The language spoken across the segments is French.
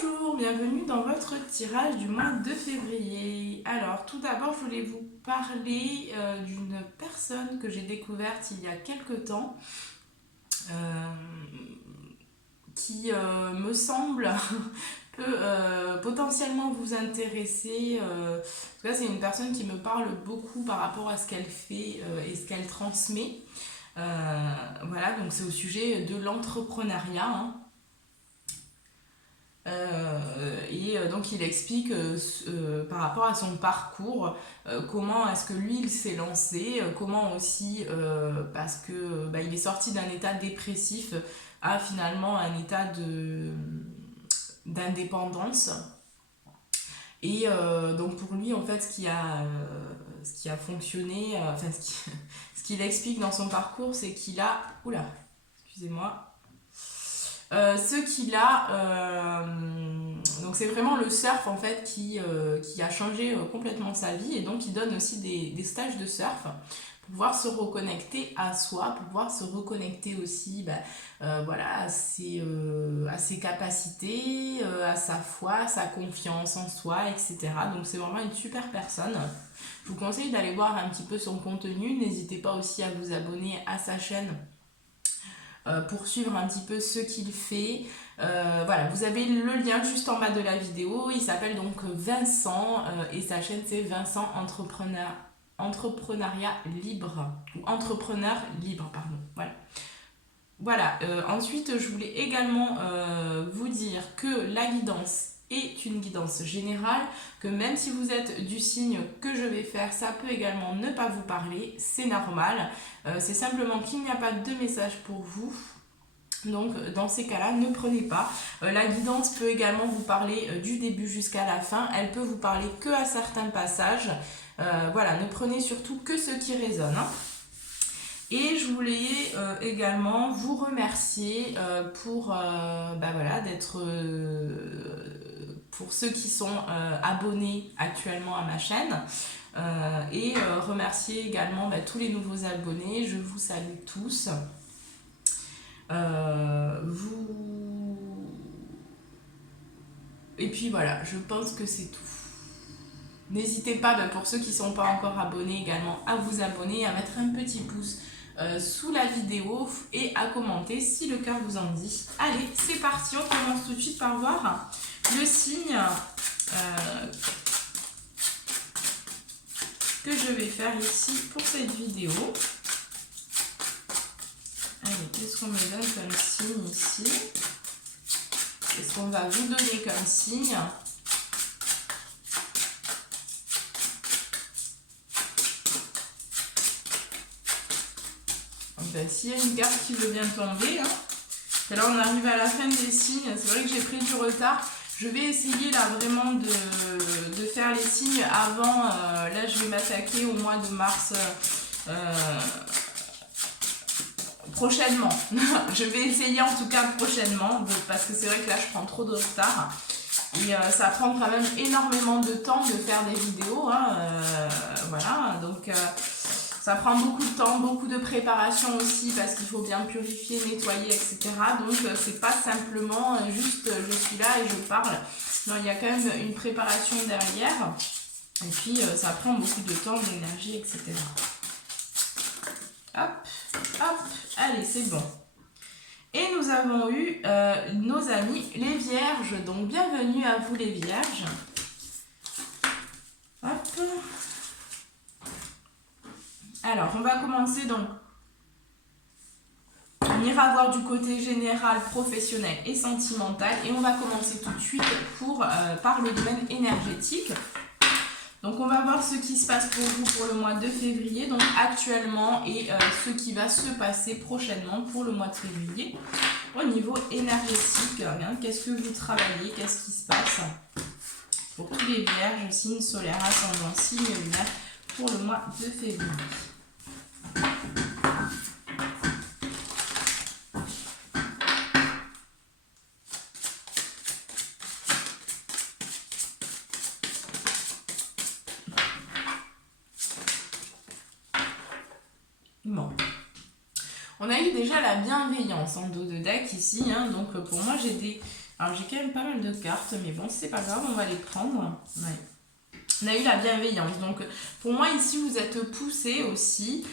Bonjour, bienvenue dans votre tirage du mois de février. Alors, tout d'abord, je voulais vous parler d'une personne que j'ai découverte il y a quelques temps, euh, qui me semble peut potentiellement vous intéresser. En tout cas, c'est une personne qui me parle beaucoup par rapport à ce qu'elle fait et ce qu'elle transmet. Voilà, donc c'est au sujet de l'entrepreneuriat, hein. Donc il explique par rapport à son parcours, comment est-ce que lui il s'est lancé, comment aussi parce que il est sorti d'un état dépressif à finalement un état d'indépendance. Donc pour lui en fait ce qui a fonctionné, ce qu'il explique dans son parcours, c'est qu'il a... Oula, excusez-moi. Ce qu'il a, donc c'est vraiment le surf en fait qui a changé complètement sa vie, et donc il donne aussi des stages de surf pour pouvoir se reconnecter à soi, pour pouvoir se reconnecter aussi voilà, à ses capacités, à sa foi, à sa confiance en soi, etc. Donc c'est vraiment une super personne. Je vous conseille d'aller voir un petit peu son contenu, n'hésitez pas aussi à vous abonner à sa chaîne pour suivre un petit peu ce qu'il fait. Voilà, vous avez le lien juste en bas de la vidéo. Il s'appelle donc Vincent et sa chaîne c'est Vincent Entrepreneuriat Libre, ou Entrepreneur Libre, pardon. Voilà. Voilà, ensuite je voulais également vous dire que la guidance est une guidance générale, que même si vous êtes du signe que je vais faire, ça peut également ne pas vous parler, c'est normal. C'est simplement qu'il n'y a pas de message pour vous. Donc dans ces cas-là, ne prenez pas. La guidance peut également vous parler du début jusqu'à la fin. Elle peut vous parler que à certains passages. Voilà, ne prenez surtout que ce qui résonne, hein. Et je voulais également vous remercier pour voilà, d'être pour ceux qui sont abonnés actuellement à ma chaîne, et remercier également tous les nouveaux abonnés. Je vous salue tous. Et puis voilà, je pense que c'est tout. N'hésitez pas, pour ceux qui ne sont pas encore abonnés également, à vous abonner, à mettre un petit pouce sous la vidéo et à commenter si le cœur vous en dit. Allez, c'est parti, on commence tout de suite par voir le signe que je vais faire ici pour cette vidéo. Allez, qu'est-ce qu'on me donne comme signe ici? Qu'est-ce qu'on va vous donner comme signe? S'il y a une carte qui veut bien tomber, hein. Et là on arrive à la fin des signes. C'est vrai que j'ai pris du retard. Je vais essayer là vraiment de faire les signes avant. Là je vais m'attaquer au mois de mars prochainement. Je vais essayer en tout cas prochainement, parce que c'est vrai que là je prends trop de retard. Et ça prend quand même énormément de temps de faire des vidéos, hein. Voilà, donc ça prend beaucoup de temps, beaucoup de préparation aussi, parce qu'il faut bien purifier, nettoyer, etc. Donc c'est pas simplement juste je suis là et je parle. Non, il y a quand même une préparation derrière. Et puis ça prend beaucoup de temps, d'énergie, etc. Hop, hop, allez, c'est bon. Et nous avons eu nos amis les vierges, donc bienvenue à vous les vierges. Hop. Alors, on va commencer donc. On ira voir du côté général, professionnel et sentimental. Et on va commencer tout de suite par le domaine énergétique. Donc, on va voir ce qui se passe pour vous pour le mois de février, donc actuellement, et ce qui va se passer prochainement pour le mois de février. Au niveau énergétique, qu'est-ce que vous travaillez, qu'est-ce qui se passe pour tous les vierges, signes solaires, ascendant, signe lunaire, pour le mois de février. Bon. On a eu déjà la bienveillance en dos de deck ici, hein, donc pour moi j'ai Alors j'ai quand même pas mal de cartes, mais bon, c'est pas grave, on va les prendre. Ouais. On a eu la bienveillance. Donc pour moi ici, vous êtes poussé aussi.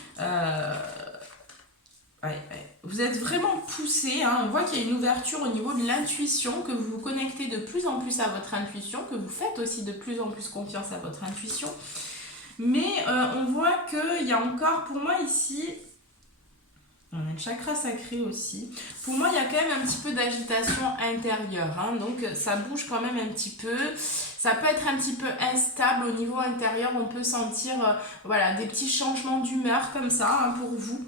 Vous êtes vraiment poussé, hein. On voit qu'il y a une ouverture au niveau de l'intuition, que vous vous connectez de plus en plus à votre intuition, que vous faites aussi de plus en plus confiance à votre intuition. Mais on voit qu'il y a encore, pour moi ici, on a le chakra sacré aussi. Pour moi, il y a quand même un petit peu d'agitation intérieure, hein. Donc ça bouge quand même un petit peu. Ça peut être un petit peu instable au niveau intérieur. On peut sentir voilà, des petits changements d'humeur comme ça, hein, pour vous.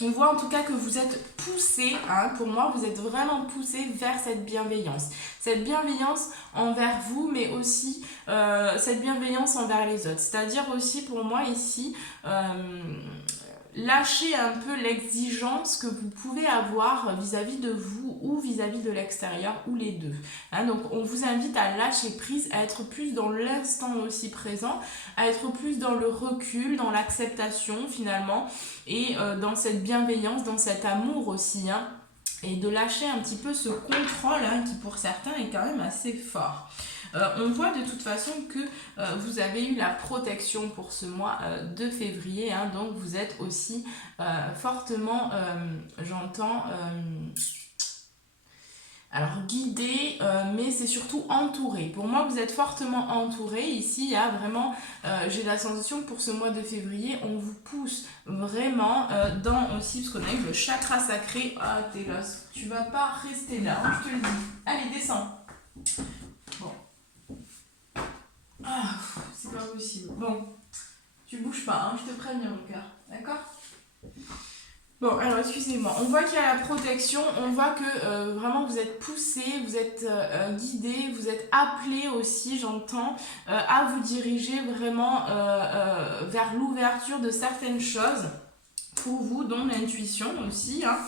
On voit en tout cas que vous êtes poussé, hein, pour moi, vous êtes vraiment poussé vers cette bienveillance. Cette bienveillance envers vous, mais aussi cette bienveillance envers les autres. C'est-à-dire aussi pour moi ici, lâchez un peu l'exigence que vous pouvez avoir vis-à-vis de vous ou vis-à-vis de l'extérieur ou les deux. Hein, donc on vous invite à lâcher prise, à être plus dans l'instant aussi présent, à être plus dans le recul, dans l'acceptation finalement et dans cette bienveillance, dans cet amour aussi. Hein, et de lâcher un petit peu ce contrôle, hein, qui pour certains est quand même assez fort. On voit de toute façon que vous avez eu la protection pour ce mois de février, hein, donc vous êtes aussi fortement, j'entends, alors guidé, mais c'est surtout entouré. Pour moi, vous êtes fortement entouré. Ici, il y a vraiment, j'ai la sensation que pour ce mois de février, on vous pousse vraiment dans aussi, parce qu'on a eu le chakra sacré. Ah, t'es là, tu vas pas rester là, hein, je te le dis. Allez, descends. Bon. Ah, c'est pas possible. Bon, tu bouges pas, hein, je te préviens, mon cœur. D'accord ? Bon, alors excusez-moi. On voit qu'il y a la protection, on voit que vraiment vous êtes poussé, vous êtes guidé, vous êtes appelé aussi, j'entends, à vous diriger vraiment vers l'ouverture de certaines choses pour vous, dont l'intuition aussi, hein.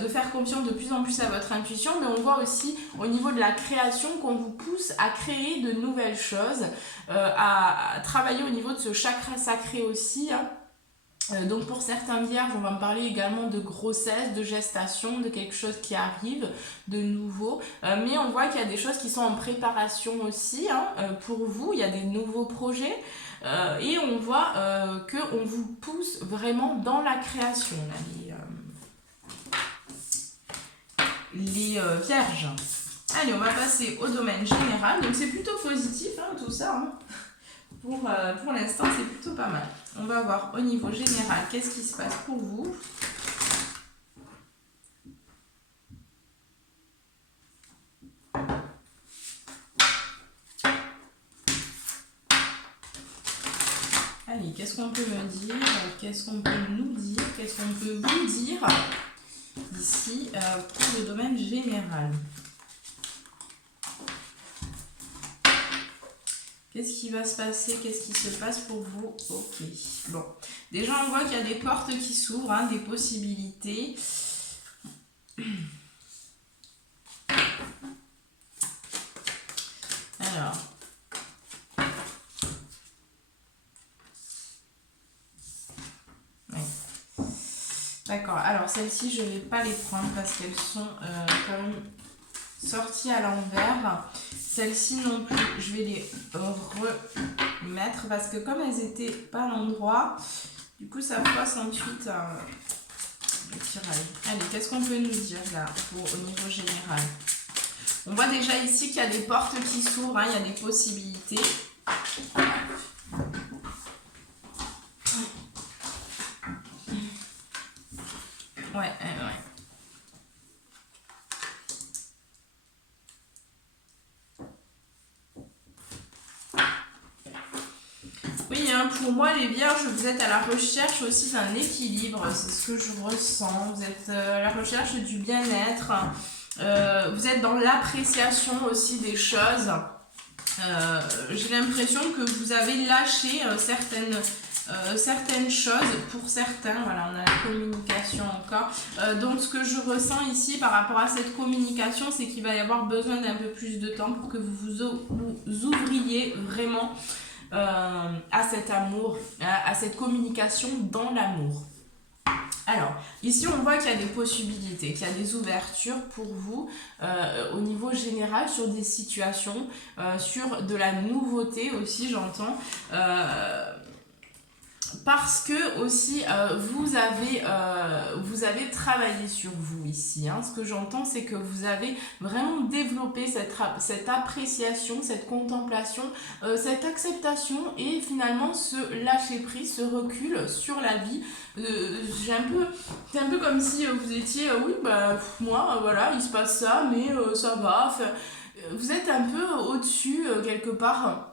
De faire confiance de plus en plus à votre intuition, mais on voit aussi au niveau de la création qu'on vous pousse à créer de nouvelles choses, à travailler au niveau de ce chakra sacré aussi, hein. Donc pour certains vierges, on va me parler également de grossesse, de gestation, de quelque chose qui arrive de nouveau, mais on voit qu'il y a des choses qui sont en préparation aussi, hein, pour vous, il y a des nouveaux projets, et on voit qu'on vous pousse vraiment dans la création, là, les vierges. Allez, on va passer au domaine général. Donc c'est plutôt positif, hein, tout ça. Hein. Pour l'instant, c'est plutôt pas mal. On va voir au niveau général qu'est-ce qui se passe pour vous. Allez, qu'est-ce qu'on peut me dire? Qu'est-ce qu'on peut nous dire? Qu'est-ce qu'on peut vous dire ici pour le domaine général? Qu'est-ce qui va se passer? Qu'est-ce qui se passe pour vous? Ok. Bon. Déjà, on voit qu'il y a des portes qui s'ouvrent, hein, des possibilités. Alors. Ouais. D'accord. Alors, celles-ci, je ne vais pas les prendre parce qu'elles sont quand même sorties à l'envers. Celles-ci non plus, je vais les remettre parce que comme elles n'étaient pas à l'endroit, du coup ça fausse ensuite le tirage. Allez, qu'est-ce qu'on peut nous dire là au niveau général? On voit déjà ici qu'il y a des portes qui s'ouvrent, hein, il y a des possibilités. Ouais. Oui, hein, pour moi, les vierges, vous êtes à la recherche aussi d'un équilibre, c'est ce que je ressens. Vous êtes à la recherche du bien-être, vous êtes dans l'appréciation aussi des choses. J'ai l'impression que vous avez lâché certaines choses pour certains. Voilà, on a la communication encore. Donc, ce que je ressens ici par rapport à cette communication, c'est qu'il va y avoir besoin d'un peu plus de temps pour que vous ouvriez vraiment à cet amour, à cette communication dans l'amour. Alors, ici on voit qu'il y a des possibilités, qu'il y a des ouvertures pour vous au niveau général sur des situations, sur de la nouveauté aussi j'entends. Parce que aussi vous avez travaillé sur vous ici. Hein. Ce que j'entends, c'est que vous avez vraiment développé cette appréciation, cette contemplation, cette acceptation et finalement ce lâcher prise, ce recul sur la vie. C'est un peu comme si vous étiez, oui, bah moi, voilà, il se passe ça, mais ça va. Enfin, vous êtes un peu au-dessus quelque part.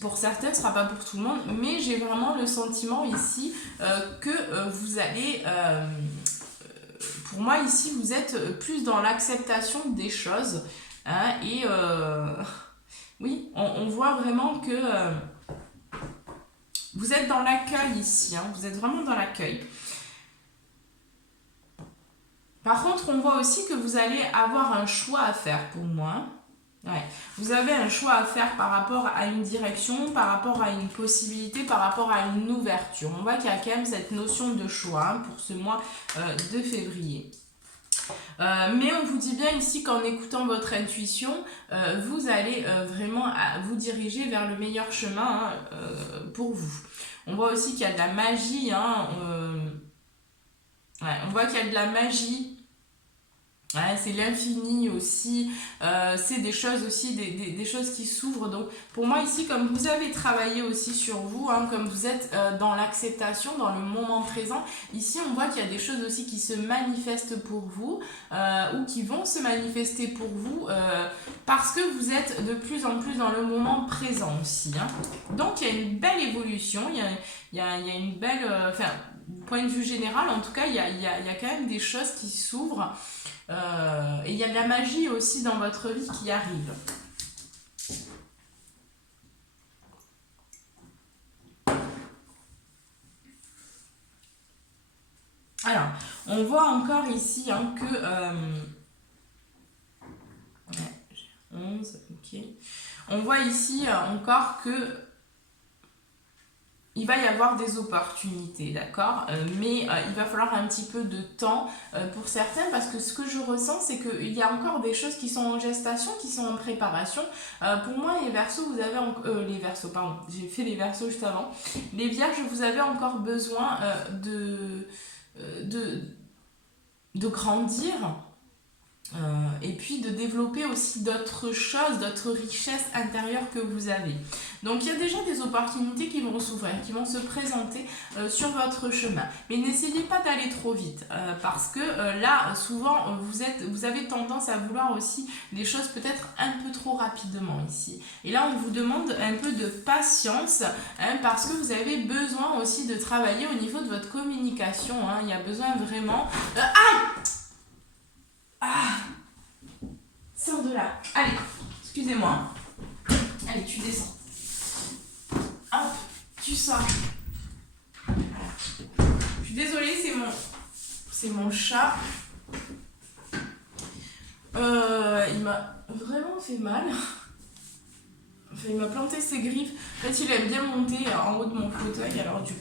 Pour certains, ce ne sera pas pour tout le monde, mais j'ai vraiment le sentiment ici que vous allez... pour moi, ici, vous êtes plus dans l'acceptation des choses. Hein, et oui, on voit vraiment que vous êtes dans l'accueil ici. Hein, vous êtes vraiment dans l'accueil. Par contre, on voit aussi que vous allez avoir un choix à faire pour moi. Ouais. Vous avez un choix à faire par rapport à une direction, par rapport à une possibilité, par rapport à une ouverture. On voit qu'il y a quand même cette notion de choix hein, pour ce mois de février. Mais on vous dit bien ici qu'en écoutant votre intuition, vous allez vraiment vous diriger vers le meilleur chemin hein, pour vous. On voit aussi qu'il y a de la magie. Hein, on voit qu'il y a de la magie. Ouais, c'est l'infini aussi, c'est des choses aussi, des choses qui s'ouvrent. Donc pour moi ici, comme vous avez travaillé aussi sur vous, hein, comme vous êtes dans l'acceptation, dans le moment présent, ici on voit qu'il y a des choses aussi qui se manifestent pour vous ou qui vont se manifester pour vous parce que vous êtes de plus en plus dans le moment présent aussi. Hein. Donc il y a une belle évolution, il y a une belle... du point de vue général, en tout cas, il y a quand même des choses qui s'ouvrent. Et il y a de la magie aussi dans votre vie qui arrive. Alors, on voit encore ici hein, que... 11, ok. On voit ici encore que il va y avoir des opportunités, d'accord mais il va falloir un petit peu de temps pour certains parce que ce que je ressens, c'est qu'il y a encore des choses qui sont en gestation, qui sont en préparation. Pour moi, les Verseaux, vous avez... les Verseaux, pardon, j'ai fait les Verseaux juste avant. Les Vierges, vous avez encore besoin de grandir. Et puis de développer aussi d'autres choses, d'autres richesses intérieures que vous avez. Donc il y a déjà des opportunités qui vont s'ouvrir, qui vont se présenter sur votre chemin. Mais n'essayez pas d'aller trop vite parce que là, souvent, vous avez tendance à vouloir aussi des choses peut-être un peu trop rapidement ici. Et là, on vous demande un peu de patience hein, parce que vous avez besoin aussi de travailler au niveau de votre communication. Hein. Il y a besoin vraiment... Aïe! Ah, sors de là. Allez, excusez-moi. Allez, tu descends. Hop, tu sors. Je suis désolée, c'est mon chat. Il m'a vraiment fait mal. Enfin, il m'a planté ses griffes. En fait, il aime bien monter en haut de mon fauteuil. Alors du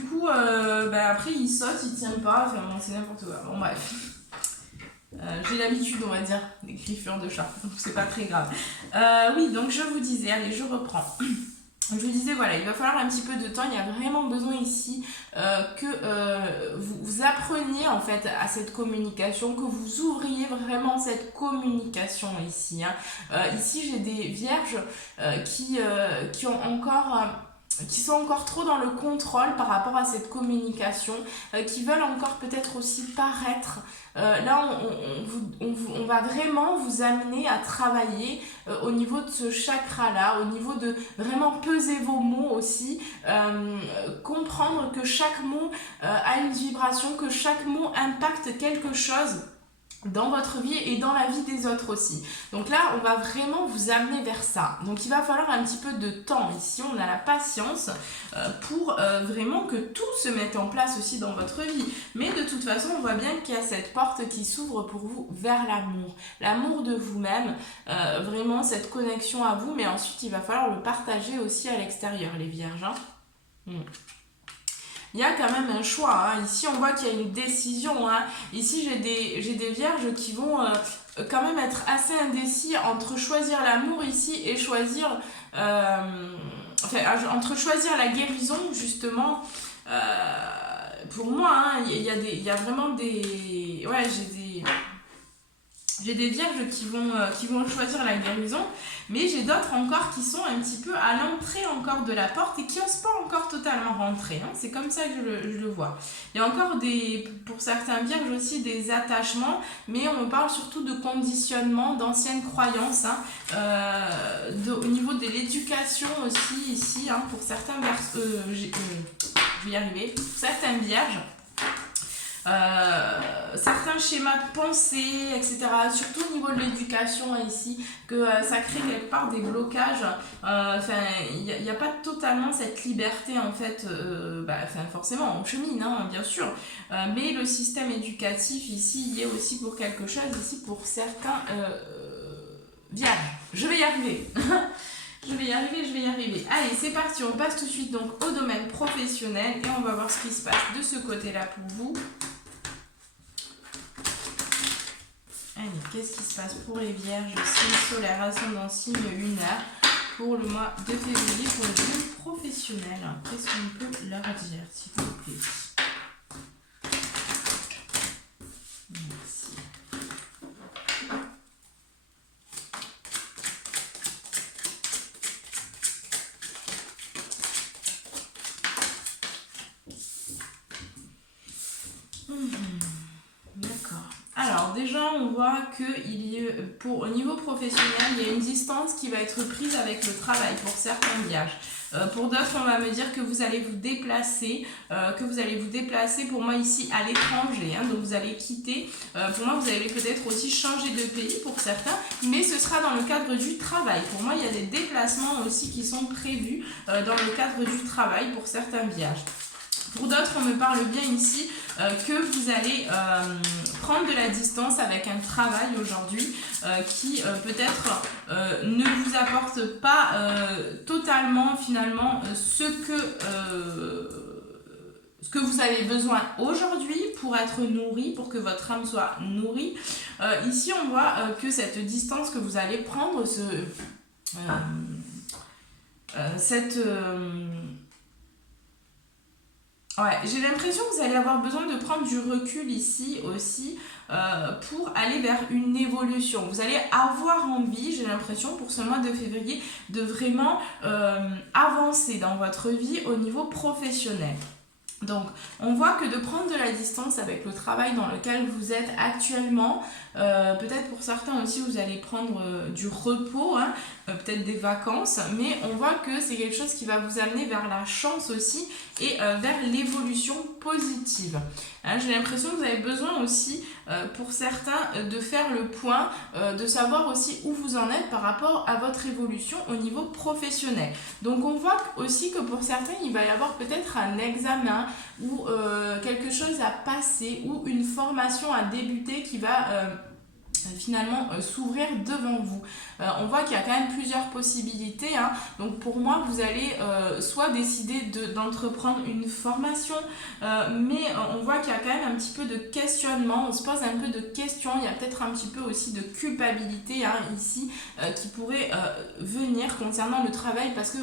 coup, après il saute, il tient pas, enfin bon, c'est n'importe quoi. Bon bref. J'ai l'habitude, on va dire, des griffures de chat, donc c'est pas très grave. Oui, donc je vous disais, allez, je reprends. Je vous disais, voilà, il va falloir un petit peu de temps, il y a vraiment besoin ici que vous appreniez en fait à cette communication, que vous ouvriez vraiment cette communication ici. Hein. Ici, j'ai des vierges qui ont encore... qui sont encore trop dans le contrôle par rapport à cette communication, qui veulent encore peut-être aussi paraître. Là, on va vraiment vous amener à travailler au niveau de ce chakra-là, au niveau de vraiment peser vos mots aussi, comprendre que chaque mot a une vibration, que chaque mot impacte quelque chose dans votre vie et dans la vie des autres aussi. Donc là, on va vraiment vous amener vers ça. Donc il va falloir un petit peu de temps. Ici, on a la patience pour vraiment que tout se mette en place aussi dans votre vie. Mais de toute façon, on voit bien qu'il y a cette porte qui s'ouvre pour vous vers l'amour. L'amour de vous-même, vraiment cette connexion à vous. Mais ensuite, il va falloir le partager aussi à l'extérieur, les vierges. Hein. il y a quand même un choix. Hein. Ici, on voit qu'il y a une décision. Hein. Ici, j'ai des vierges qui vont quand même être assez indécis entre choisir l'amour ici et choisir... enfin, entre choisir la guérison, justement... pour moi, hein, il y a vraiment des... Ouais, j'ai des vierges qui vont choisir la guérison, mais j'ai d'autres encore qui sont un petit peu à l'entrée encore de la porte et qui n'osent pas encore totalement rentrer. Hein. C'est comme ça que je le vois. Il y a encore pour certains vierges aussi des attachements, mais on me parle surtout de conditionnement, d'anciennes croyances, hein, au niveau de l'éducation aussi ici, hein, pour certains vierges, je vais y arriver, pour certaines vierges. Certains schémas de pensée, etc. Surtout au niveau de l'éducation ici, que ça crée quelque part des blocages. Il n'y a pas totalement cette liberté en fait. Forcément, on chemine, hein, bien sûr. Mais le système éducatif ici, il est aussi pour quelque chose ici pour certains vierges. Je vais y arriver. Je vais y arriver. Allez, c'est parti. On passe tout de suite donc au domaine professionnel et on va voir ce qui se passe de ce côté-là pour vous. Allez, qu'est-ce qui se passe pour les vierges, signe solaire, ascendant, signe lunaire, pour le mois de février, pour le domaine professionnel? Qu'est-ce qu'on peut leur dire, s'il vous plaît? Merci. D'accord. Alors déjà, on voit au niveau professionnel, il y a une distance qui va être prise avec le travail pour certains vierges. Pour d'autres, on va me dire que vous allez vous déplacer, pour moi ici à l'étranger, hein, donc vous allez quitter, pour moi vous allez peut-être aussi changer de pays pour certains, mais ce sera dans le cadre du travail. Pour moi, il y a des déplacements aussi qui sont prévus dans le cadre du travail pour certains vierges. Pour d'autres, on me parle bien ici que vous allez prendre de la distance avec un travail aujourd'hui qui peut-être ne vous apporte pas totalement finalement ce que vous avez besoin aujourd'hui pour être nourri, pour que votre âme soit nourrie. Ici, on voit que cette distance que vous allez prendre, ouais, j'ai l'impression que vous allez avoir besoin de prendre du recul ici aussi pour aller vers une évolution. Vous allez avoir envie, j'ai l'impression, pour ce mois de février, de vraiment avancer dans votre vie au niveau professionnel. Donc, on voit que de prendre de la distance avec le travail dans lequel vous êtes actuellement, peut-être pour certains aussi vous allez prendre du repos, hein, peut-être des vacances, mais on voit que c'est quelque chose qui va vous amener vers la chance aussi et vers l'évolution positive. Hein, j'ai l'impression que vous avez besoin aussi, pour certains, de faire le point, de savoir aussi où vous en êtes par rapport à votre évolution au niveau professionnel. Donc on voit aussi que pour certains, il va y avoir peut-être un examen ou quelque chose à passer ou une formation à débuter qui va finalement s'ouvrir devant vous. On voit qu'il y a quand même plusieurs possibilités, hein. Donc pour moi, vous allez soit décider d'entreprendre une formation, mais on voit qu'il y a quand même un petit peu de questionnement, on se pose un peu de questions, il y a peut-être un petit peu aussi de culpabilité, hein, ici qui pourrait venir concernant le travail, parce que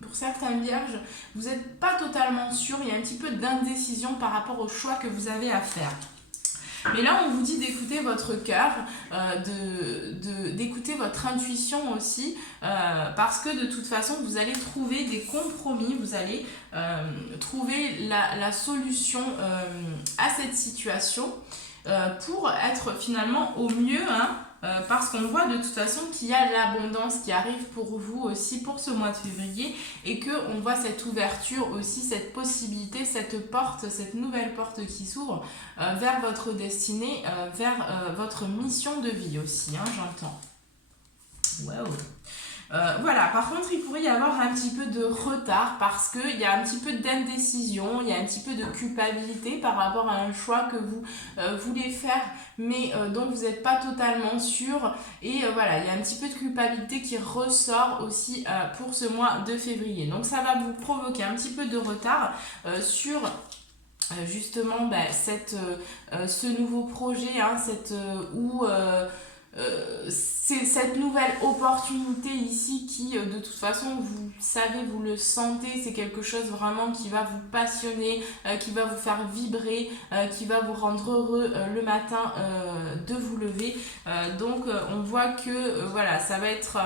pour certaines vierges, vous n'êtes pas totalement sûr, il y a un petit peu d'indécision par rapport au choix que vous avez à faire. Mais là, on vous dit d'écouter votre cœur, d'écouter votre intuition aussi, parce que de toute façon, vous allez trouver des compromis, vous allez trouver la solution à cette situation pour être finalement au mieux, hein, parce qu'on voit de toute façon qu'il y a l'abondance qui arrive pour vous aussi pour ce mois de février et qu'on voit cette ouverture aussi, cette possibilité, cette porte, cette nouvelle porte qui s'ouvre vers votre destinée, vers votre mission de vie aussi, hein, j'entends. Wow. Voilà, par contre, il pourrait y avoir un petit peu de retard parce qu'il y a un petit peu d'indécision, il y a un petit peu de culpabilité par rapport à un choix que vous voulez faire, mais dont vous n'êtes pas totalement sûr. Et voilà, il y a un petit peu de culpabilité qui ressort aussi pour ce mois de février. Donc ça va vous provoquer un petit peu de retard sur justement ce nouveau projet, hein, c'est cette nouvelle opportunité ici qui, de toute façon, vous savez, vous le sentez, c'est quelque chose vraiment qui va vous passionner, qui va vous faire vibrer, qui va vous rendre heureux le matin de vous lever. Donc, on voit que, voilà, ça va être...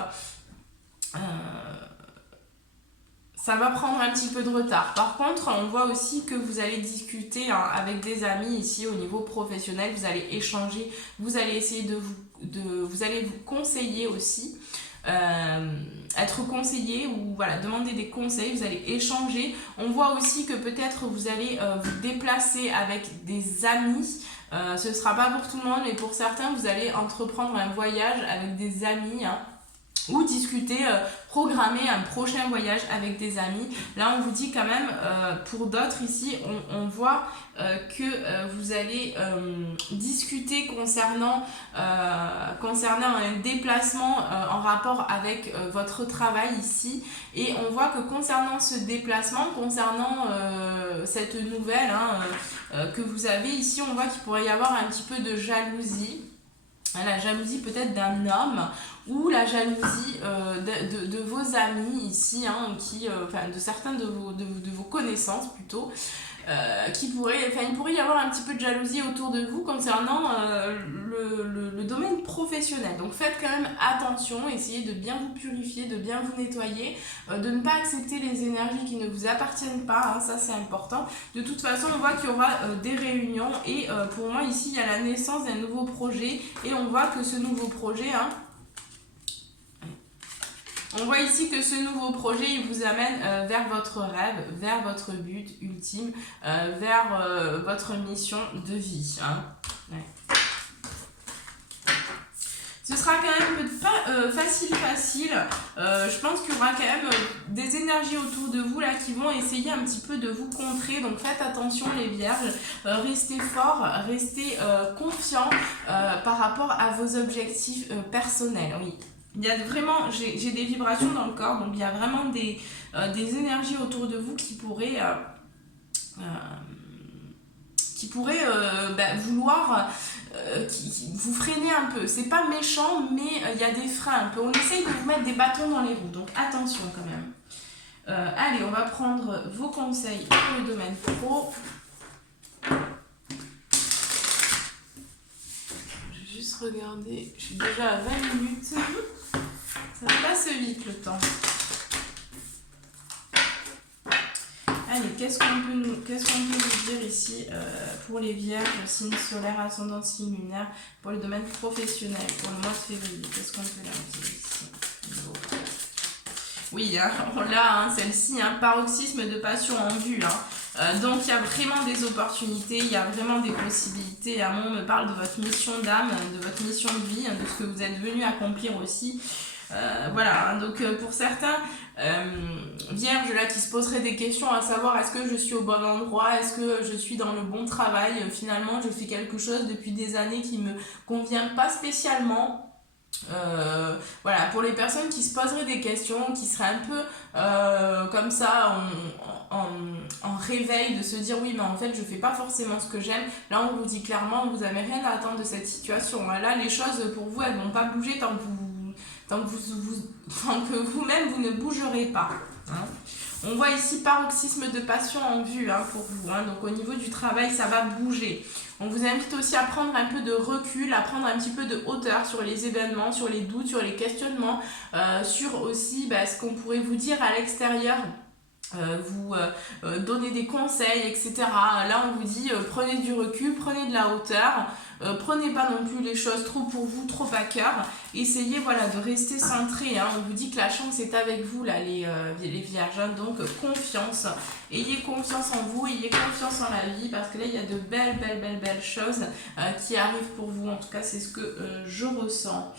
ça va prendre un petit peu de retard. Par contre, on voit aussi que vous allez discuter avec des amis ici au niveau professionnel, vous allez échanger, vous allez essayer vous allez vous conseiller aussi, être conseillé ou voilà, demander des conseils, vous allez échanger. On voit aussi que peut-être vous allez vous déplacer avec des amis. Ce ne sera pas pour tout le monde, mais pour certains, vous allez entreprendre un voyage avec des amis, hein, ou discuter, programmer un prochain voyage avec des amis. Là, on vous dit quand même, pour d'autres ici, on voit que vous allez discuter concernant un déplacement en rapport avec votre travail ici. Et on voit que concernant ce déplacement, concernant cette nouvelle que vous avez ici, on voit qu'il pourrait y avoir un petit peu de jalousie. La jalousie peut-être d'un homme ou la jalousie de vos amis ici, hein, de certains de vos connaissances plutôt, il pourrait y avoir un petit peu de jalousie autour de vous concernant le domaine professionnel. Donc faites quand même attention, essayez de bien vous purifier, de bien vous nettoyer, de ne pas accepter les énergies qui ne vous appartiennent pas, hein, ça c'est important. De toute façon, on voit qu'il y aura des réunions et pour moi ici, il y a la naissance d'un nouveau projet et on voit que ce nouveau projet... hein, on voit ici que ce nouveau projet, il vous amène vers votre rêve, vers votre but ultime, vers votre mission de vie. Hein. Ouais. Ce sera quand même pas facile. Je pense qu'il y aura quand même des énergies autour de vous là qui vont essayer un petit peu de vous contrer. Donc faites attention les vierges, restez forts, restez confiants par rapport à vos objectifs personnels. Oui. Il y a vraiment, j'ai des vibrations dans le corps, donc il y a vraiment des énergies autour de vous qui pourraient vouloir vous freiner un peu. C'est pas méchant, mais il y a des freins un peu. On essaye de vous mettre des bâtons dans les roues, donc attention quand même. Allez, on va prendre vos conseils pour le domaine pro. Je vais juste regarder, je suis déjà à 20 minutes. Ça passe vite le temps. Allez, qu'est-ce qu'on peut nous dire ici pour les vierges, signe solaire, ascendant, signe lunaire, pour le domaine professionnel, pour le mois de février. Qu'est-ce qu'on peut leur dire ici? Oui, hein, on l'a, hein, celle-ci, hein, paroxysme de passion en vue. Hein. Donc il y a vraiment des opportunités, il y a vraiment des possibilités. À on me parle de votre mission d'âme, de votre mission de vie, hein, de ce que vous êtes venu accomplir aussi. Voilà, donc pour certains vierges là qui se poseraient des questions à savoir est-ce que je suis au bon endroit, est-ce que je suis dans le bon travail, finalement je fais quelque chose depuis des années qui me convient pas spécialement. Voilà, pour les personnes qui se poseraient des questions, qui seraient un peu comme ça en réveil de se dire oui mais en fait je fais pas forcément ce que j'aime, là on vous dit clairement vous n'avez rien à attendre de cette situation, là les choses pour vous elles vont pas bouger tant que vous-même vous ne bougerez pas, hein. On voit ici paroxysme de passion en vue, hein, pour vous, hein. Donc au niveau du travail ça va bouger. On vous invite aussi à prendre un peu de recul, à prendre un petit peu de hauteur sur les événements, sur les doutes, sur les questionnements, sur aussi ce qu'on pourrait vous dire à l'extérieur. Vous donner des conseils, etc. Là on vous dit prenez du recul, prenez de la hauteur, prenez pas non plus les choses trop pour vous, trop à cœur, essayez de rester centré, hein. On vous dit que la chance est avec vous là les vierges, hein. Donc confiance, ayez confiance en vous, ayez confiance en la vie parce que là il y a de belles choses qui arrivent pour vous, en tout cas c'est ce que je ressens.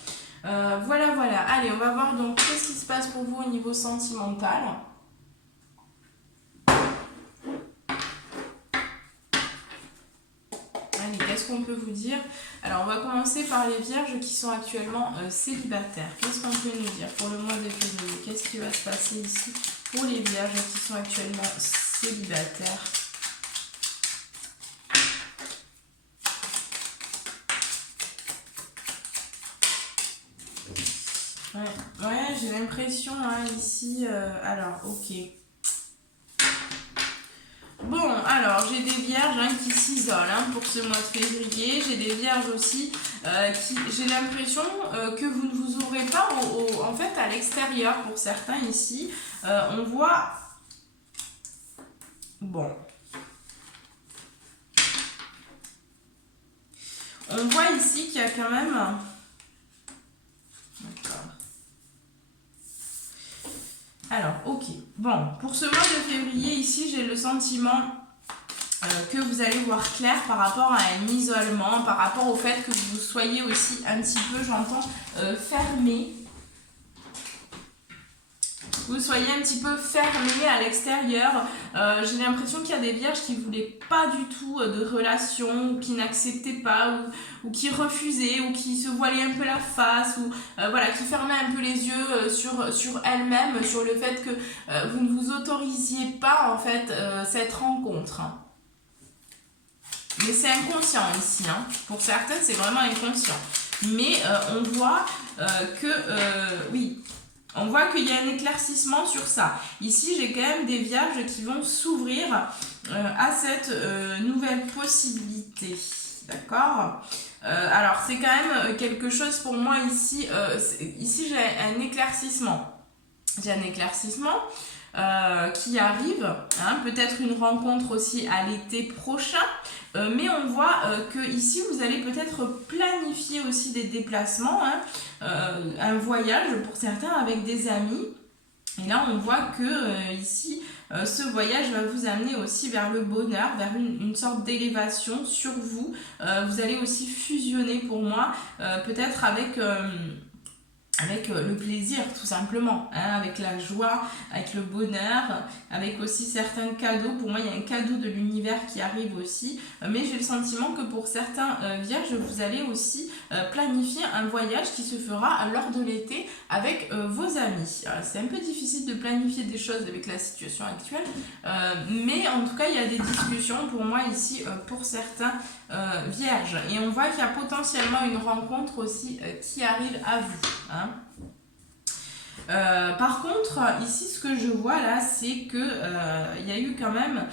Voilà, voilà. Allez, on va voir donc qu'est-ce qui se passe pour vous au niveau sentimental. Allez, qu'est-ce qu'on peut vous dire? Alors, on va commencer par les vierges qui sont actuellement célibataires. Qu'est-ce qu'on peut nous dire pour le mois de février? Qu'est-ce qui va se passer ici pour les vierges qui sont actuellement célibataires? Ouais, j'ai l'impression hein, ici. Alors, ok. Bon, alors j'ai des vierges hein, qui s'isolent hein, pour ce mois de février. J'ai des vierges aussi qui, j'ai l'impression que vous ne vous ouvrez pas en fait à l'extérieur pour certains ici. On voit. Bon. On voit ici qu'il y a quand même. D'accord. Alors, ok. Bon, pour ce mois de février, ici, j'ai le sentiment que vous allez voir clair par rapport à un isolement, par rapport au fait que vous soyez aussi un petit peu, j'entends, fermé. Vous soyez un petit peu fermé à l'extérieur. J'ai l'impression qu'il y a des vierges qui ne voulaient pas du tout de relation, ou qui n'acceptaient pas, ou qui refusaient, ou qui se voilaient un peu la face, ou voilà, qui fermaient un peu les yeux sur elles-mêmes, sur le fait que vous ne vous autorisiez pas en fait cette rencontre. Mais c'est inconscient ici, hein. Pour certaines c'est vraiment inconscient. Mais on voit oui. On voit qu'il y a un éclaircissement sur ça. Ici, j'ai quand même des vierges qui vont s'ouvrir à cette nouvelle possibilité. D'accord ? Alors, c'est quand même quelque chose pour moi ici. Ici, j'ai un éclaircissement. J'ai un éclaircissement qui arrive. Hein, peut-être une rencontre aussi à l'été prochain. Mais on voit que ici vous allez peut-être planifier aussi des déplacements, hein, un voyage pour certains avec des amis. Et là on voit que ici ce voyage va vous amener aussi vers le bonheur, vers une sorte d'élévation sur vous. Vous allez aussi fusionner pour moi peut-être avec le plaisir tout simplement, hein, avec la joie, avec le bonheur, avec aussi certains cadeaux. Pour moi il y a un cadeau de l'univers qui arrive aussi, mais j'ai le sentiment que pour certains vierges vous allez aussi planifier un voyage qui se fera lors de l'été avec vos amis. C'est un peu difficile de planifier des choses avec la situation actuelle, mais en tout cas il y a des discussions pour moi ici pour certains vierges, et on voit qu'il y a potentiellement une rencontre aussi qui arrive à vous, hein. Par contre, ici, ce que je vois là, c'est que il y a eu quand même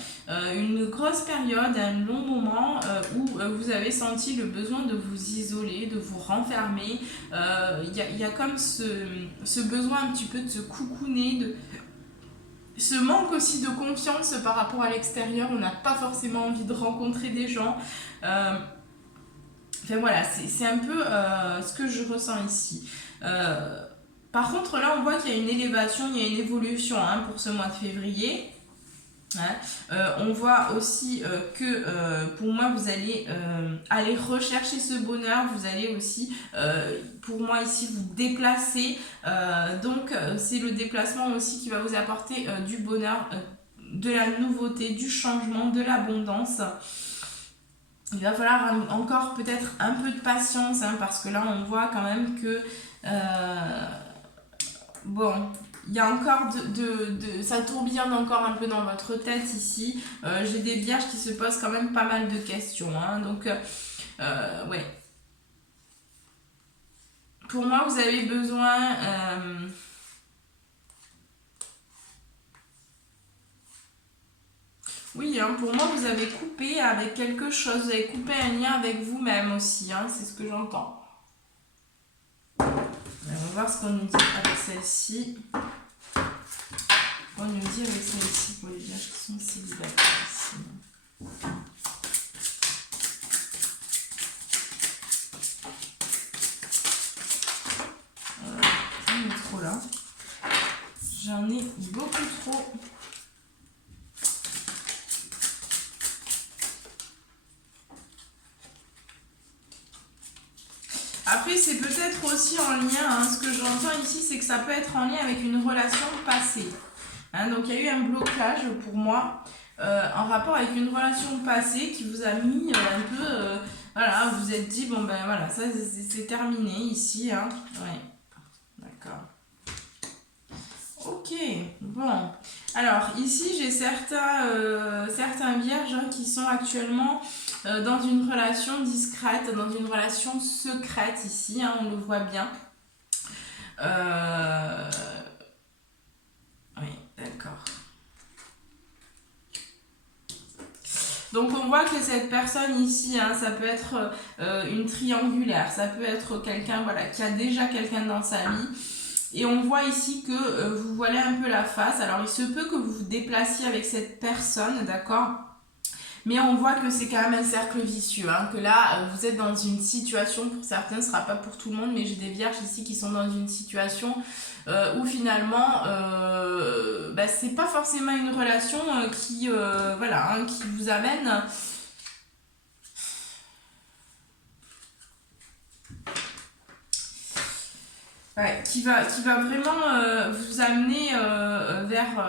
une grosse période, un long moment où vous avez senti le besoin de vous isoler, de vous renfermer. Il y a comme ce besoin un petit peu de se coucouner, ce manque aussi de confiance par rapport à l'extérieur. On n'a pas forcément envie de rencontrer des gens. Enfin voilà, c'est un peu ce que je ressens ici. Par contre, là, on voit qu'il y a une élévation, il y a une évolution hein, pour ce mois de février. Hein. On voit aussi que pour moi, vous allez aller rechercher ce bonheur. Vous allez aussi, pour moi ici, vous déplacer. Donc, c'est le déplacement aussi qui va vous apporter du bonheur, de la nouveauté, du changement, de l'abondance. Il va falloir encore peut-être un peu de patience, hein, parce que là, on voit quand même que... bon, il y a encore ça tourbillonne encore un peu dans votre tête ici. J'ai des vierges qui se posent quand même pas mal de questions. Hein, donc, ouais. Pour moi, vous avez besoin... oui, hein, pour moi, vous avez coupé avec quelque chose. Vous avez coupé un lien avec vous-même aussi. Hein, c'est ce que j'entends. On va voir ce qu'on nous dit avec celle-ci. On nous dit avec celle-ci pour les vierges qui sont célibataires ici. J'en ai trop là. J'en ai beaucoup trop. Après, c'est peut-être aussi en lien, hein, ce que j'entends ici, c'est que ça peut être en lien avec une relation passée. Hein, donc il y a eu un blocage pour moi en rapport avec une relation passée qui vous a mis un peu... voilà, vous vous êtes dit, bon ben voilà, ça c'est terminé ici. Hein. Ouais, d'accord. Ok, bon. Alors ici j'ai certains vierges hein, qui sont actuellement dans une relation discrète, dans une relation secrète ici, hein, on le voit bien. Oui, d'accord. Donc on voit que cette personne ici, hein, ça peut être une triangulaire, ça peut être quelqu'un voilà, qui a déjà quelqu'un dans sa vie. Et on voit ici que vous voilez un peu la face. Alors il se peut que vous vous déplaciez avec cette personne, d'accord ? Mais on voit que c'est quand même un cercle vicieux, hein, que là vous êtes dans une situation, pour certains ce ne sera pas pour tout le monde, mais j'ai des vierges ici qui sont dans une situation où finalement c'est pas forcément une relation qui vous amène qui va vraiment vous amener vers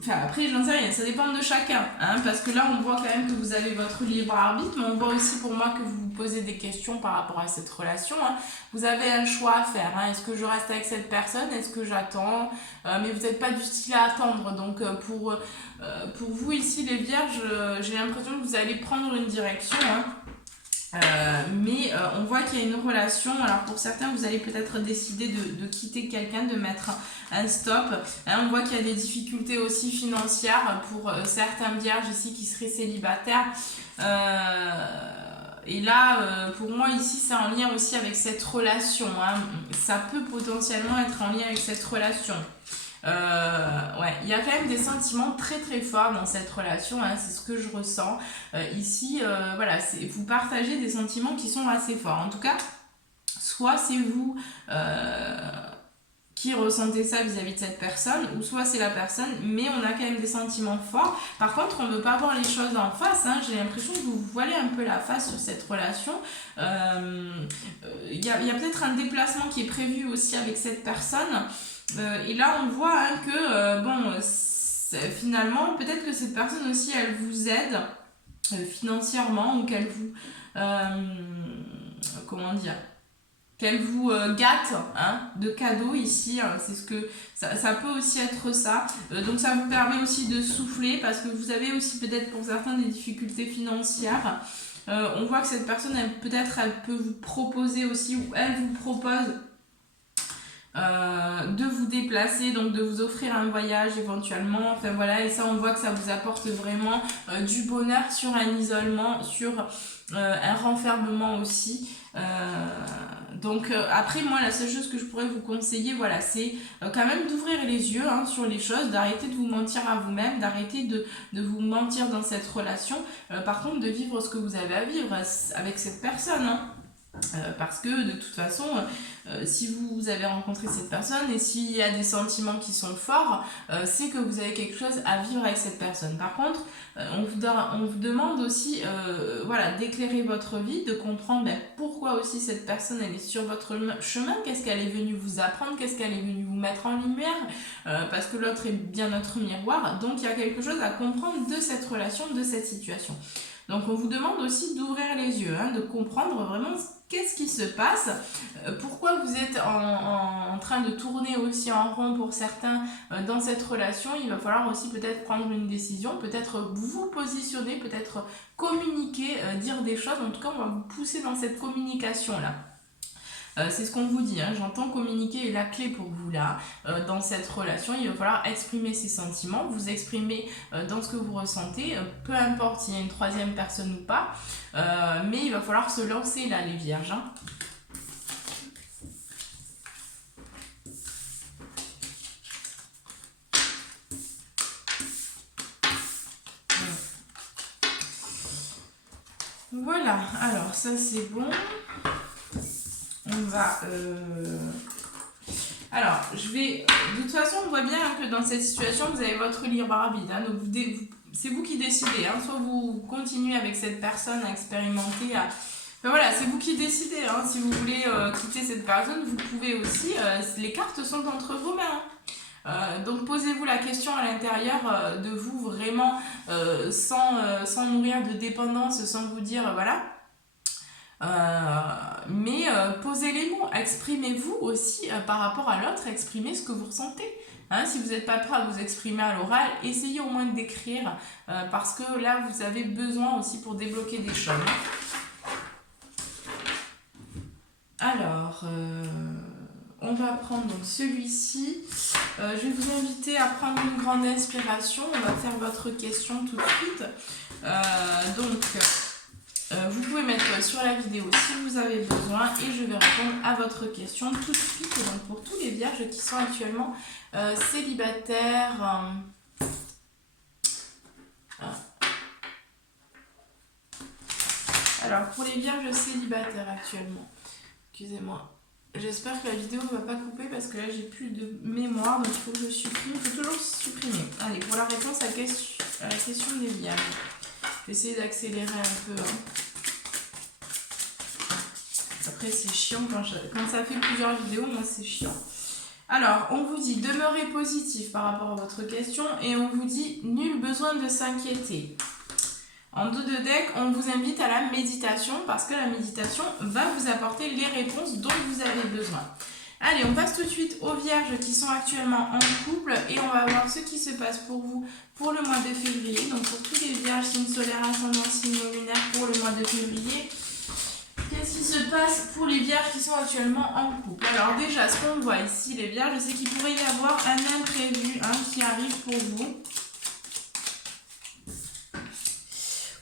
enfin après j'en sais rien, ça dépend de chacun hein, parce que là on voit quand même que vous avez votre libre arbitre, mais on voit aussi pour moi que vous vous posez des questions par rapport à cette relation hein. Vous avez un choix à faire hein. Est-ce que je reste avec cette personne, est-ce que j'attends mais vous n'êtes pas du style à attendre, donc pour vous ici les vierges, j'ai l'impression que vous allez prendre une direction hein. Mais on voit qu'il y a une relation. Alors pour certains vous allez peut-être décider de quitter quelqu'un, de mettre un stop hein. On voit qu'il y a des difficultés aussi financières pour certains vierges ici qui seraient célibataires et là pour moi ici c'est en lien aussi avec cette relation hein. Ça peut potentiellement être en lien avec cette relation. Ouais, il y a quand même des sentiments très très forts dans cette relation hein, c'est ce que je ressens ici voilà, vous partagez des sentiments qui sont assez forts en tout cas, soit c'est vous qui ressentez ça vis-à-vis de cette personne, ou soit c'est la personne, mais on a quand même des sentiments forts. Par contre, on ne veut pas voir les choses en face, hein. J'ai l'impression que vous voilez un peu la face sur cette relation. Y a peut-être un déplacement qui est prévu aussi avec cette personne. Et là, on voit hein, que, finalement, peut-être que cette personne aussi, elle vous aide financièrement, ou qu'elle vous... comment dire, qu'elle vous gâte hein, de cadeaux ici, hein, c'est ce que ça peut aussi être ça. Donc ça vous permet aussi de souffler parce que vous avez aussi peut-être pour certains des difficultés financières. On voit que cette personne, elle peut vous proposer aussi, ou elle vous propose de vous déplacer, donc de vous offrir un voyage éventuellement, enfin voilà, et ça on voit que ça vous apporte vraiment du bonheur sur un isolement, sur un renfermement aussi. Donc après moi la seule chose que je pourrais vous conseiller voilà c'est quand même d'ouvrir les yeux hein, sur les choses, d'arrêter de vous mentir à vous-même, d'arrêter de vous mentir dans cette relation, par contre de vivre ce que vous avez à vivre avec cette personne hein. Parce que de toute façon si vous avez rencontré cette personne et s'il y a des sentiments qui sont forts, c'est que vous avez quelque chose à vivre avec cette personne. Par contre on vous demande aussi voilà, d'éclairer votre vie, de comprendre pourquoi aussi cette personne elle est sur votre chemin, qu'est-ce qu'elle est venue vous apprendre, qu'est-ce qu'elle est venue vous mettre en lumière, parce que l'autre est bien notre miroir, donc il y a quelque chose à comprendre de cette relation, de cette situation. Donc on vous demande aussi d'ouvrir les yeux, hein, de comprendre vraiment qu'est-ce qui se passe, pourquoi vous êtes en train de tourner aussi en rond pour certains dans cette relation. Il va falloir aussi peut-être prendre une décision, peut-être vous positionner, peut-être communiquer, dire des choses. En tout cas, on va vous pousser dans cette communication-là. C'est ce qu'on vous dit, hein. J'entends communiquer est la clé pour vous là, dans cette relation. Il va falloir exprimer ses sentiments, vous exprimer dans ce que vous ressentez, peu importe s'il y a une troisième personne ou pas, mais il va falloir se lancer là les vierges hein. Voilà, alors ça c'est bon. On va... Alors, de toute façon, on voit bien que dans cette situation, vous avez votre libre arbitre. Hein, donc, c'est vous qui décidez. Hein, soit vous continuez avec cette personne à expérimenter, Ben voilà, c'est vous qui décidez. Hein. Si vous voulez quitter cette personne, vous pouvez aussi. Les cartes sont entre vos mains. Donc posez-vous la question à l'intérieur de vous vraiment sans nourrir de dépendance, sans vous dire voilà. Mais posez les mots, exprimez-vous aussi par rapport à l'autre, exprimez ce que vous ressentez. Hein, si vous n'êtes pas prêt à vous exprimer à l'oral, essayez au moins d'écrire parce que là vous avez besoin aussi pour débloquer des choses. Alors, on va prendre donc celui-ci. Je vais vous inviter à prendre une grande inspiration. On va faire votre question tout de suite. Vous pouvez mettre sur la vidéo si vous avez besoin et je vais répondre à votre question tout de suite. Donc pour tous les vierges qui sont actuellement célibataires. Alors pour les vierges célibataires actuellement, excusez-moi. J'espère que la vidéo ne va pas couper parce que là j'ai plus de mémoire donc il faut que je supprime. Il faut toujours supprimer. Allez, pour la réponse à la question des vierges. Je vais essayer d'accélérer un peu. Après c'est chiant quand ça fait plusieurs vidéos, moi c'est chiant. Alors, on vous dit demeurez positif par rapport à votre question et on vous dit nul besoin de s'inquiéter. En dos de deck, on vous invite à la méditation parce que la méditation va vous apporter les réponses dont vous avez besoin. Allez, on passe tout de suite aux vierges qui sont actuellement en couple et on va voir ce qui se passe pour vous pour le mois de février. Donc pour tous les vierges, signe solaire, ascendant, signe lunaire pour le mois de février. Qu'est-ce qui se passe pour les vierges qui sont actuellement en couple? Alors déjà, ce qu'on voit ici, les vierges, c'est qu'il pourrait y avoir un imprévu qui arrive pour vous.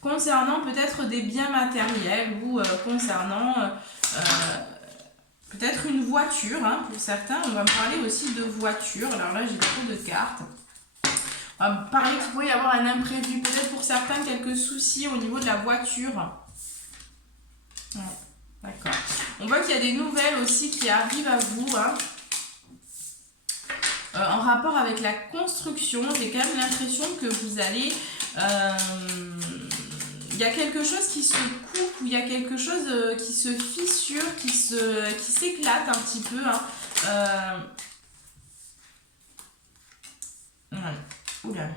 Concernant peut-être des biens matériels ou concernant peut-être une voiture. Pour certains, on va parler aussi de voiture. Alors là, j'ai trop de cartes. On va parler qu'il pourrait y avoir un imprévu. Peut-être pour certains, quelques soucis au niveau de la voiture. Ouais, d'accord. On voit qu'il y a des nouvelles aussi qui arrivent à vous. En rapport avec la construction, j'ai quand même l'impression que vous allez... il y a quelque chose qui se coupe ou il y a quelque chose qui se fissure, qui s'éclate un petit peu. Ouais. Oula.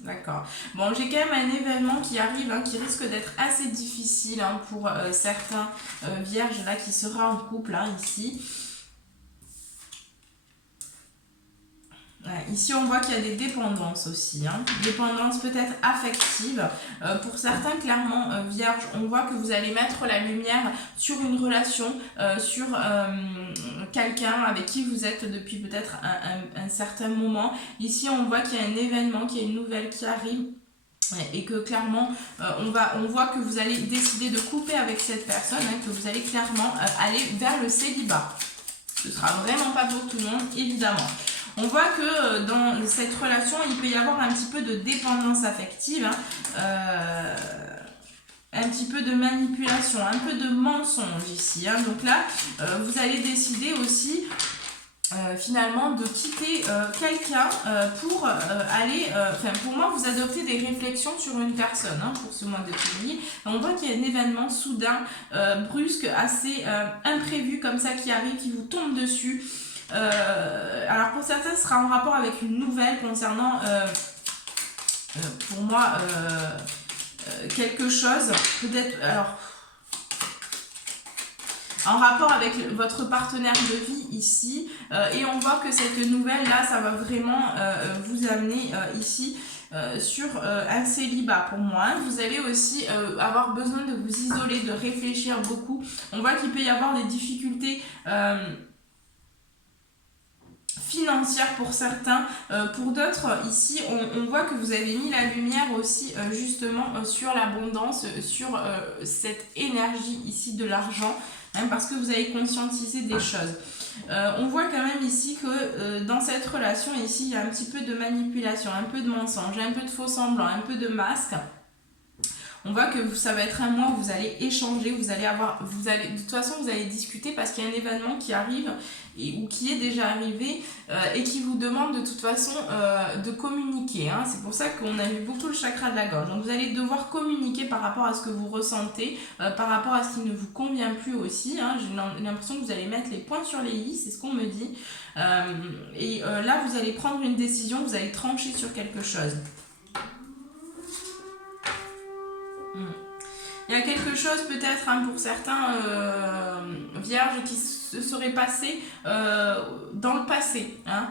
D'accord. Bon, j'ai quand même un événement qui arrive, qui risque d'être assez difficile pour certains vierges là qui sera en couple ici. Ici, on voit qu'il y a des dépendances aussi, dépendances peut-être affectives. Pour certains, clairement, vierges, on voit que vous allez mettre la lumière sur une relation, sur quelqu'un avec qui vous êtes depuis peut-être un certain moment. Ici, on voit qu'il y a un événement, qu'il y a une nouvelle qui arrive. Et que clairement, on voit que vous allez décider de couper avec cette personne, que vous allez clairement aller vers le célibat. Ce sera vraiment pas pour tout le monde, évidemment. On voit que dans cette relation, il peut y avoir un petit peu de dépendance affective, un petit peu de manipulation, un peu de mensonge ici. Donc là, vous allez décider aussi finalement de quitter quelqu'un pour aller... pour moi, vous adoptez des réflexions sur une personne pour ce mois de février. On voit qu'il y a un événement soudain, brusque, assez imprévu comme ça qui arrive, qui vous tombe dessus. Alors pour certains, ce sera en rapport avec une nouvelle concernant pour moi quelque chose peut-être en rapport avec votre partenaire de vie ici et on voit que cette nouvelle là ça va vraiment vous amener ici sur un célibat pour moi. Vous allez aussi avoir besoin de vous isoler, de réfléchir beaucoup. On voit qu'il peut y avoir des difficultés financière pour certains, pour d'autres ici on voit que vous avez mis la lumière aussi justement sur l'abondance, sur cette énergie ici de l'argent, parce que vous avez conscientisé des choses. On voit quand même ici que dans cette relation ici il y a un petit peu de manipulation, un peu de mensonge, un peu de faux semblant, un peu de masque. On voit que ça va être un mois où vous allez échanger, de toute façon vous allez discuter parce qu'il y a un événement qui arrive ou qui est déjà arrivé et qui vous demande de toute façon de communiquer. Hein. C'est pour ça qu'on a vu beaucoup le chakra de la gorge. Donc vous allez devoir communiquer par rapport à ce que vous ressentez, par rapport à ce qui ne vous convient plus aussi. Hein. J'ai l'impression que vous allez mettre les points sur les i, c'est ce qu'on me dit. Là vous allez prendre une décision, vous allez trancher sur quelque chose. Il y a quelque chose peut-être hein, pour certains vierges qui se serait passé dans le passé. Hein.